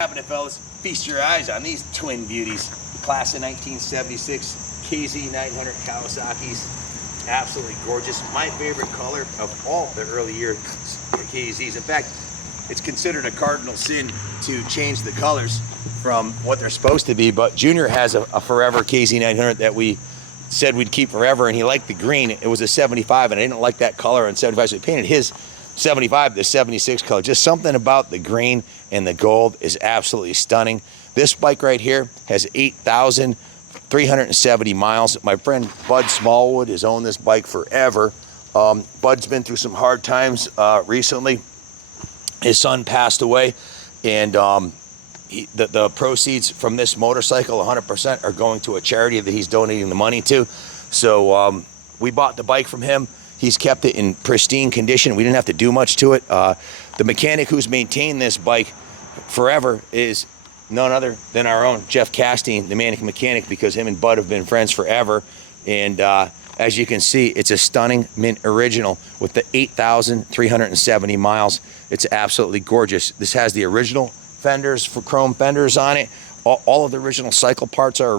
Happening, fellas, feast your eyes on these twin beauties. The class of 1976 KZ900 Kawasaki's. Absolutely gorgeous. My favorite color of all the early year KZs. In fact, it's considered a cardinal sin to change the colors from what they're supposed to be, but Junior has a forever KZ900 that we said we'd keep forever, and he liked the green. It was a 75, and I didn't like that color on 75, so we painted his 75 the 76 color. Just something about the green and the gold is absolutely stunning. This bike right here has 8,370 miles. My friend Bud Smallwood has owned this bike forever. Bud's been through some hard times recently. His son passed away, and the proceeds from this motorcycle 100% are going to a charity that he's donating the money to. So we bought the bike from him. He's kept it in pristine condition. We didn't have to do much to it. The mechanic who's maintained this bike forever is none other than our own Jeff Castine, the Manic Mechanic, because him and Bud have been friends forever. And as you can see, it's a stunning mint original with the 8,370 miles. It's absolutely gorgeous. This has the original fenders, for chrome fenders on it. All of the original cycle parts are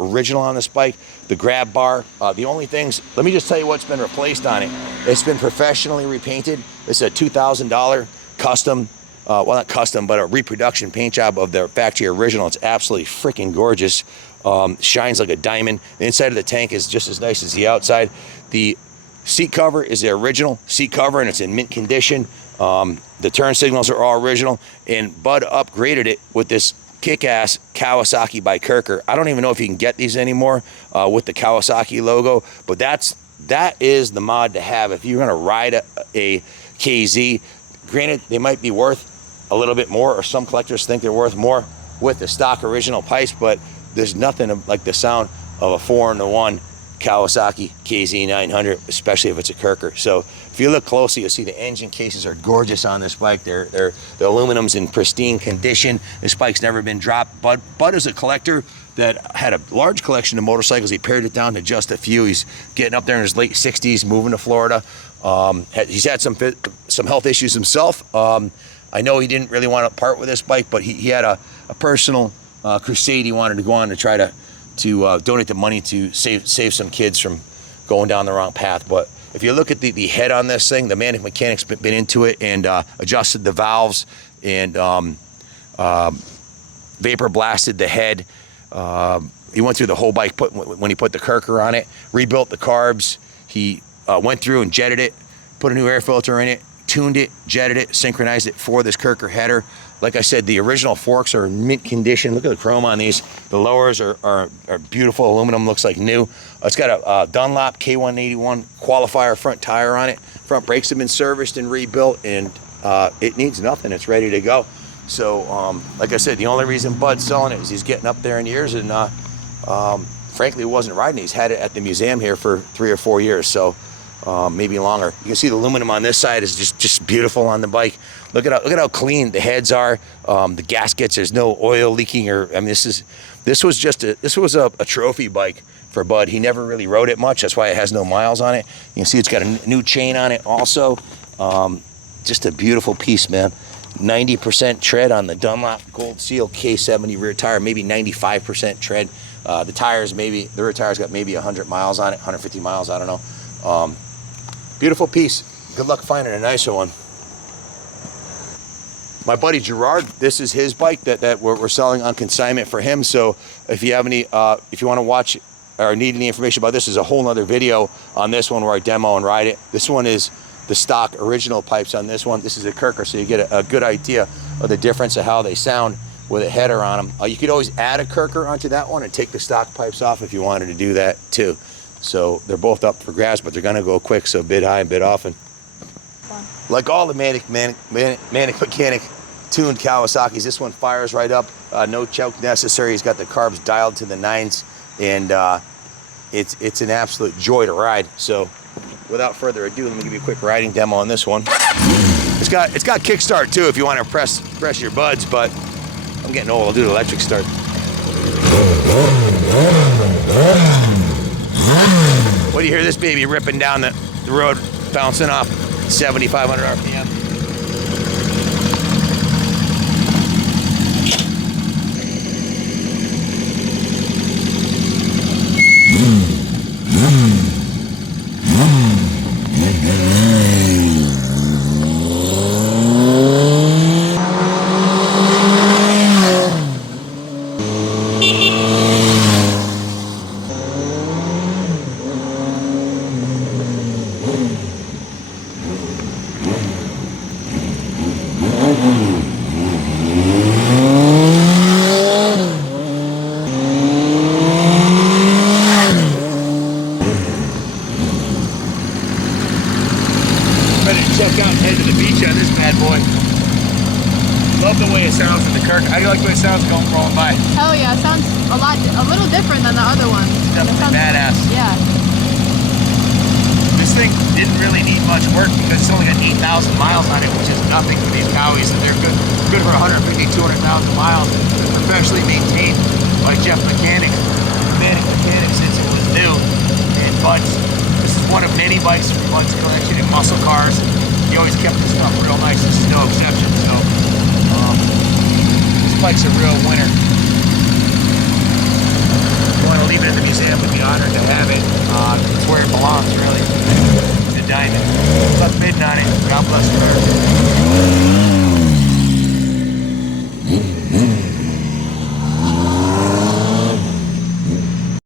original on this bike. The grab bar, the only things, let me just tell you what's been replaced on it. It's been professionally repainted. It's a $2,000 custom, well, not custom, but a reproduction paint job of the factory original. It's absolutely freaking gorgeous. Shines like a diamond. The inside of the tank is just as nice as the outside. The seat cover is the original seat cover, and it's in mint condition. The turn signals are all original, and Bud upgraded it with this kick-ass Kawasaki by Kirker. I don't even know if you can get these anymore with the Kawasaki logo, but that is the mod to have if you're going to ride a KZ. Granted, they might be worth a little bit more, or some collectors think they're worth more with the stock original pipes, but there's nothing like the sound of a 4-in-1 Kawasaki KZ900, especially if it's a Kirker. So if you look closely, you'll see the engine cases are gorgeous on this bike. The aluminum's in pristine condition. This bike's never been dropped. Bud is a collector that had a large collection of motorcycles. He pared it down to just a few. He's getting up there in his late 60s, moving to Florida. He's had some health issues himself. I know he didn't really want to part with this bike, but he had a personal crusade he wanted to go on to try to donate the money to save some kids from going down the wrong path. But if you look at the head on this thing, the Manic Mechanic's been into it and adjusted the valves and vapor blasted the head. He went through the whole bike when he put the Kirker on it, rebuilt the carbs. He went through and jetted it, put a new air filter in it, tuned it, jetted it, synchronized it for this Kirker header. Like I said, the original forks are in mint condition. Look at the chrome on these. The lowers are beautiful. Aluminum looks like new. It's got a Dunlop K181 qualifier front tire on it. Front brakes have been serviced and rebuilt, and it needs nothing. It's ready to go. So, like I said, the only reason Bud's selling it is he's getting up there in years, and frankly, he wasn't riding. He's had it at the museum here for 3 or 4 years, so maybe longer. You can see the aluminum on this side is just beautiful on the bike. Look at how clean the heads are. The gaskets, there's no oil leaking, I mean, this was a trophy bike for Bud. He never really rode it much. That's why it has no miles on it. You can see it's got a new chain on it also. Just a beautiful piece, man. 90% tread on the Dunlop Gold Seal K70 rear tire, maybe 95% tread. The tires, the rear tire's got maybe 100 miles on it, 150 miles, I don't know. Beautiful piece. Good luck finding a nicer one. My buddy Gerard, this is his bike that we're selling on consignment for him. So if you have any, if you want to watch or need any information about this, there's a whole nother video on this one where I demo and ride it. This one is the stock original pipes on this one. This is a Kirker, so you get a good idea of the difference of how they sound with a header on them. You could always add a Kirker onto that one and take the stock pipes off if you wanted to do that too. So they're both up for grabs, but they're gonna go quick, so bid high and bid often. Like all the Manic Mechanic tuned Kawasaki's, this one fires right up, no choke necessary. He's got the carbs dialed to the 9s, and it's an absolute joy to ride. So without further ado, let me give you a quick riding demo on this one. It's got kickstart too if you want to press your buds, but I'm getting old, I'll do the electric start. What do you hear this baby ripping down the road, bouncing off 7,500 RPM? How do you like the way it sounds rolling by? Hell yeah, it sounds a little different than the other ones. Definitely badass. Yeah. This thing didn't really need much work because it's only got 8,000 miles on it, which is nothing for these Cowies, and they're good for 150, 200,000 miles. They're professionally maintained by Jeff Mechanic since it was new. And Bud's, this is one of many bikes from Bud's collection in muscle cars. He always kept this stuff real nice. This is no exception. So this bike's a real winner. If you want to leave it at the museum, we'd be honored to have it. It's where it belongs, really. The diamond. Stop bidding on it. God bless America.